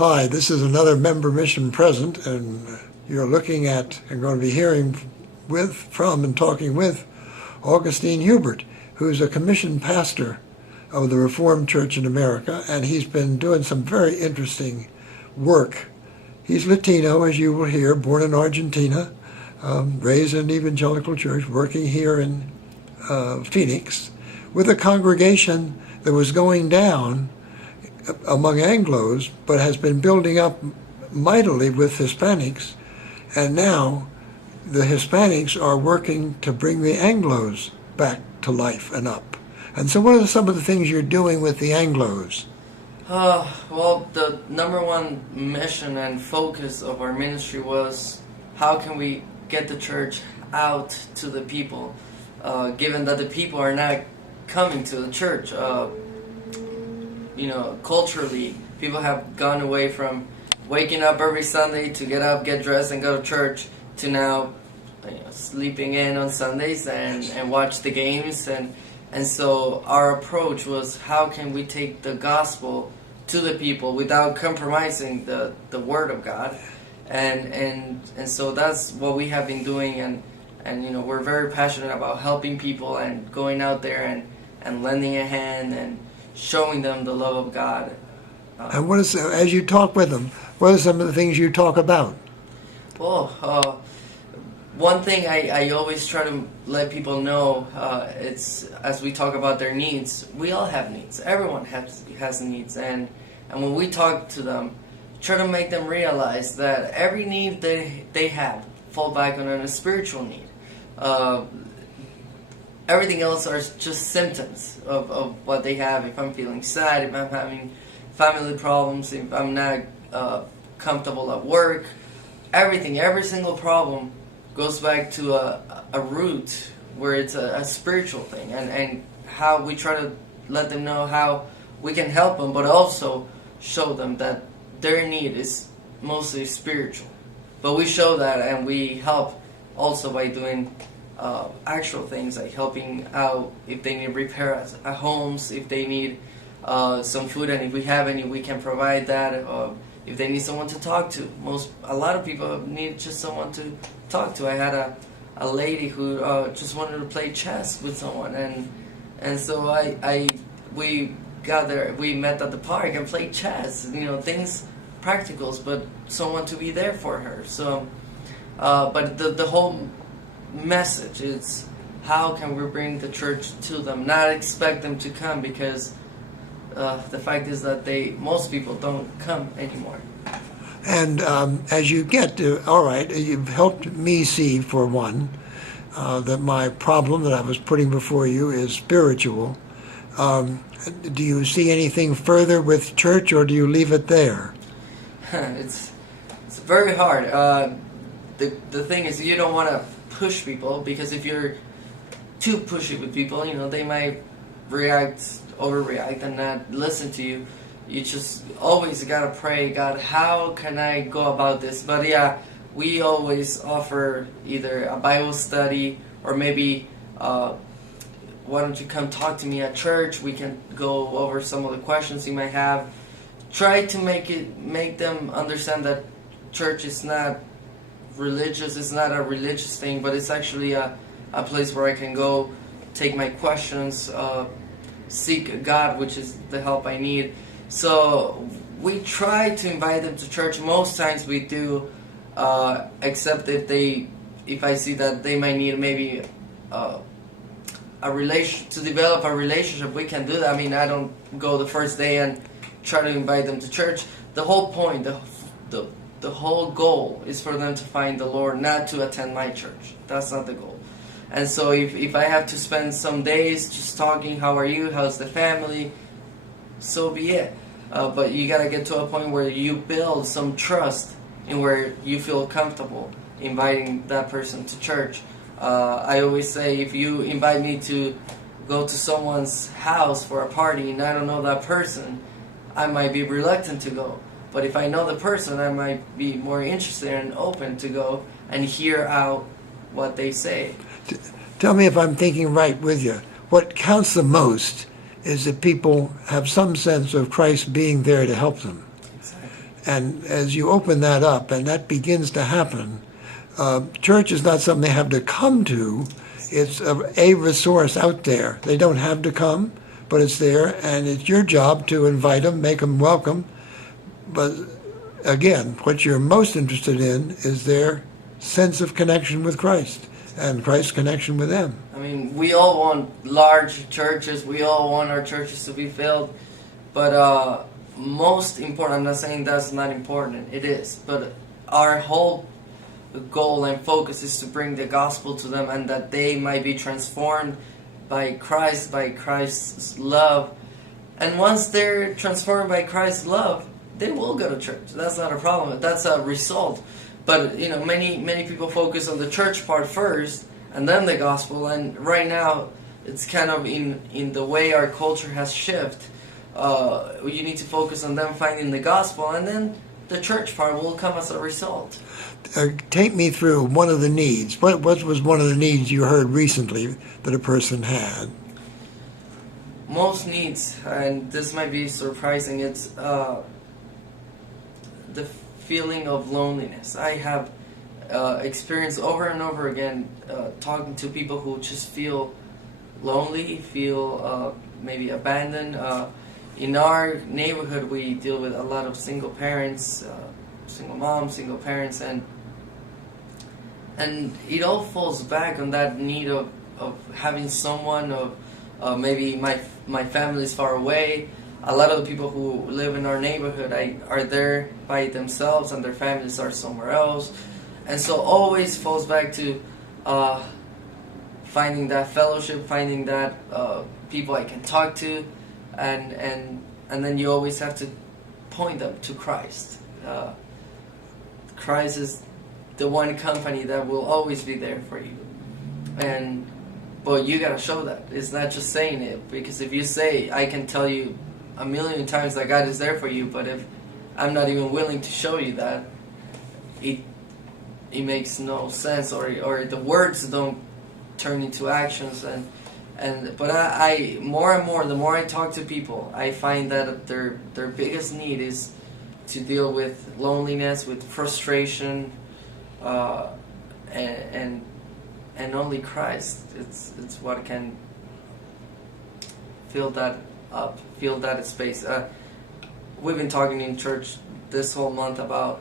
Hi, this is another member mission present, and you're looking at and going to be hearing from and talking with Augustin Hubert, who's a commissioned pastor of the Reformed Church in America, and he's been doing some very interesting work. He's Latino, as you will hear, born in Argentina, raised in an evangelical church, working here in Phoenix, with a congregation that was going down among Anglos, but has been building up mightily with Hispanics, and now the Hispanics are working to bring the Anglos back to life and up. And so what are some of the things you're doing with the Anglos? Well, the number one mission and focus of our ministry was how can we get the church out to the people, given that the people are not coming to the church. Culturally, people have gone away from waking up every Sunday to get up, get dressed, and go to church to now sleeping in on Sundays and watch the games. And so our approach was how can we take the gospel to the people without compromising the word of God. And so that's what we have been doing, and we're very passionate about helping people and going out there and lending a hand and showing them the love of God. And what is, as you talk with them, what are some of the things you talk about? Well, one thing I always try to let people know, it's as we talk about their needs, we all have needs. Everyone has needs, and when we talk to them, try to make them realize that every need they have fall back on a spiritual need. Everything else are just symptoms of what they have. If I'm feeling sad, if I'm having family problems, if I'm not comfortable at work, every single problem goes back to a root where it's a spiritual thing, and how we try to let them know how we can help them, but also show them that their need is mostly spiritual. But we show that, and we help also by doing actual things like helping out if they need repair at homes, if they need some food, and if we have any, we can provide that. If they need someone to talk to, a lot of people need just someone to talk to. I had a lady who just wanted to play chess with someone, and so we got there, we met at the park and played chess. Things practicals, but someone to be there for her. So, but the whole message is how can we bring the church to them, not expect them to come, because the fact is that most people don't come anymore. And as you get to, all right, you've helped me see, for one, that my problem that I was putting before you is spiritual. Do you see anything further with church, or do you leave it there? It's very hard. The thing is, you don't want to push people, because if you're too pushy with people, they might overreact and not listen to you. You just always gotta pray, God, how can I go about this? But yeah, we always offer either a Bible study, or maybe why don't you come talk to me at church? We can go over some of the questions you might have. Try to make them understand that church is not religious. It's not a religious thing, but it's actually a place where I can go, take my questions, seek God, which is the help I need. So we try to invite them to church. Most times we do, except if I see that they might need maybe to develop a relationship, we can do that. I mean, I don't go the first day and try to invite them to church. The whole point, the whole goal is for them to find the Lord, not to attend my church. That's not the goal. And so if I have to spend some days just talking, how are you, how's the family, so be it. But you gotta get to a point where you build some trust and where you feel comfortable inviting that person to church. I always say, if you invite me to go to someone's house for a party and I don't know that person, I might be reluctant to go. But if I know the person, I might be more interested and open to go and hear out what they say. Tell me if I'm thinking right with you. What counts the most is that people have some sense of Christ being there to help them. Exactly. And as you open that up and that begins to happen, church is not something they have to come to. It's a resource out there. They don't have to come, but it's there, and it's your job to invite them, make them welcome. But again, what you're most interested in is their sense of connection with Christ and Christ's connection with them. I mean, we all want large churches. We all want our churches to be filled. But most important, I'm not saying that's not important. It is. But our whole goal and focus is to bring the gospel to them, and that they might be transformed by Christ, by Christ's love. And once they're transformed by Christ's love, they will go to church. That's not a problem. That's a result. But many people focus on the church part first, and then the gospel. And right now, it's kind of in the way our culture has shifted. You need to focus on them finding the gospel, and then the church part will come as a result. Take me through one of the needs. What was one of the needs you heard recently that a person had? Most needs, and this might be surprising, it's the feeling of loneliness. I have experienced over and over again talking to people who just feel lonely, feel maybe abandoned. In our neighborhood, we deal with a lot of single parents, single moms, single parents, and it all falls back on that need of having someone, of maybe my family is far away. A lot of the people who live in our neighborhood are there by themselves, and their families are somewhere else, and so always falls back to finding that fellowship, finding that people I can talk to, and then you always have to point them to Christ. Christ is the one company that will always be there for you, but you gotta show that. It's not just saying it, because if you say, I can tell you a million times that God is there for you, but if I'm not even willing to show you that, it makes no sense, or the words don't turn into actions. But I more and more, the more I talk to people, I find that their biggest need is to deal with loneliness, with frustration, and only Christ. It's what can fill that up, fill that space. We've been talking in church this whole month about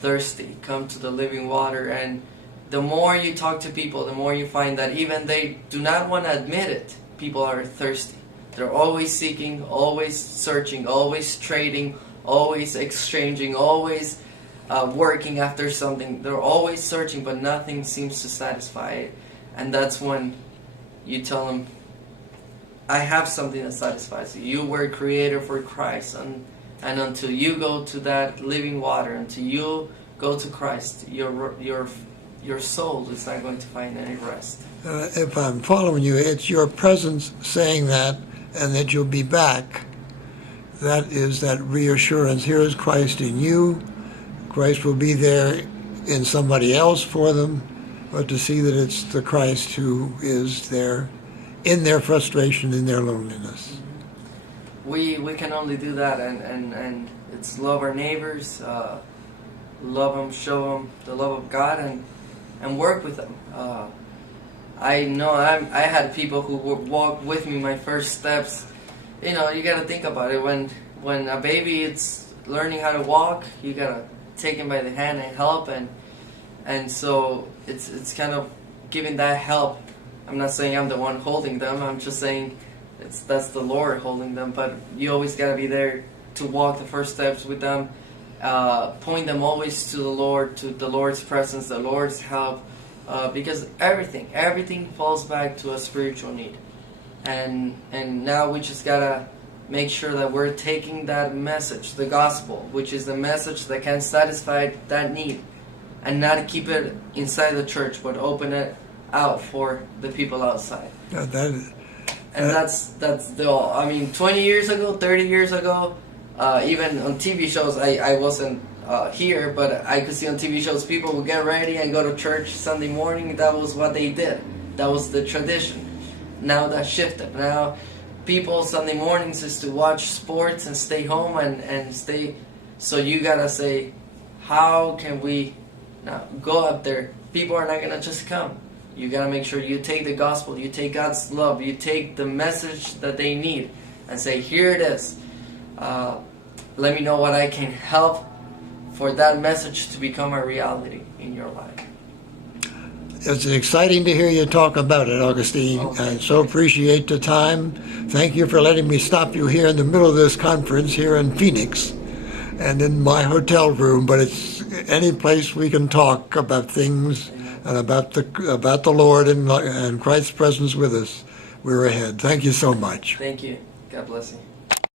thirsty, come to the living water, and the more you talk to people, the more you find that even they do not want to admit it, people are thirsty. They're always seeking, always searching, always trading, always exchanging, always working after something. They're always searching, but nothing seems to satisfy it. And that's when you tell them, I have something that satisfies you. You were created for Christ, and until you go to that living water, until you go to Christ, your soul is not going to find any rest. If I'm following you, it's your presence saying that, and that you'll be back. That is that reassurance. Here is Christ in you. Christ will be there in somebody else for them, but to see that it's the Christ who is there in their frustration, in their loneliness. We can only do that, and it's love our neighbors, love them, show them the love of God, and work with them. I know I had people who would walk with me my first steps. You got to think about it. When a baby is learning how to walk, you got to take him by the hand and help, and so it's kind of giving that help. I'm not saying I'm the one holding them. I'm just saying that's the Lord holding them. But you always got to be there to walk the first steps with them. Point them always to the Lord, to the Lord's presence, the Lord's help, because everything falls back to a spiritual need, and now we just gotta make sure that we're taking that message, the gospel, which is the message that can satisfy that need, and not keep it inside the church, but open it out for the people outside. That's the all. I mean, 20 years ago, 30 years ago. Even on TV shows, I wasn't here, but I could see on TV shows people would get ready and go to church Sunday morning. That was what they did. That was the tradition. Now that shifted. Now people Sunday mornings is to watch sports and stay home and stay So you gotta say, how can we now go out there? People are not gonna just come. You gotta make sure you take the gospel, you take God's love, you take the message that they need, and say, here it is. Let me know what I can help for that message to become a reality in your life. It's exciting to hear you talk about it, Augustine. I so appreciate the time. Thank you for letting me stop you here in the middle of this conference here in Phoenix and in my hotel room. But it's any place we can talk about things and about the Lord and Christ's presence with us. We're ahead. Thank you so much. Thank you. God bless you.